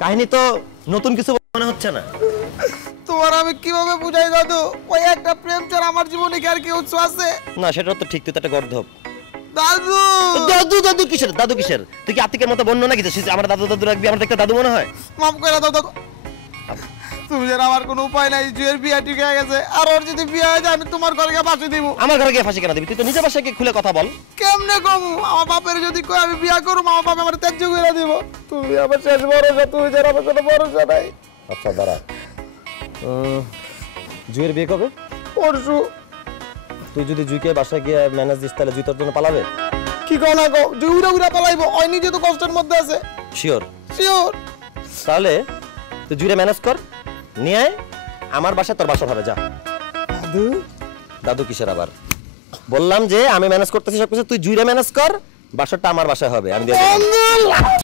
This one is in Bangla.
কাহিনী তো নতুন কিছু মনে হচ্ছে না। তোমার আমি কিভাবে বুঝাই দাদু, ওই একটা প্রেম ছাড়া আমার জীবনে কি আর কেউ আছে? না সেটা তো ঠিক, তুই তো একটা গর্ধব। দাদু দাদু দাদু কিসের দাদু কিসের? তুই কি আতিকের মতো বন্য নাকি যে আমার দাদু দাদু রাখবি, আমার দেখতে দাদু মনে হয়? মাফ করে দাও দাদু, তুমি যেন আমার কোনো উপায় নাই, জুয়ের বিয়ে ঠিক হয়ে গেছে, আর ওর যদি বিয়ে হয়ে যায় আমি তোমার ঘরে গিয়ে ফাঁসি দিব। আমার ঘরে গিয়ে ফাঁসি কেন দিবি? তুই তো নিজের বাসায় গিয়ে খুলে কথা বল। কেমনে কম? আমার বাপের যদি কই আমি বিয়ে করব, আমার বাপ আমার ত্যায্য করে দিব। তুমি আমার শেষ ভরসা, তুমি যেন আমার কোনো ভরসা নাই। আচ্ছা দাঁড়া, জুয়ের বিয়ে কবে? পরশু। তুই যদি জুইকে বাসায় গিয়ে ম্যানেজ দিস তাহলে জুই তোর জন্য পালাবে? কি কও না গো, জুই উড়া উড়া পালাইবো, ওই নিজে তো কষ্টের মধ্যে আছে। শিওর? শিওর। তাহলে তুই জুইরে ম্যানেজ কর, নিয়ে আয় আমার বাসায়, তোর বাসা হবে। যা। দাদু দাদু কিসের আবার? বললাম যে আমি ম্যানেজ করতেছি সবকিছু, তুই জুইরে ম্যানেজ কর, বাসাটা আমার বাসায় হবে, আমি দিয়ে দেব।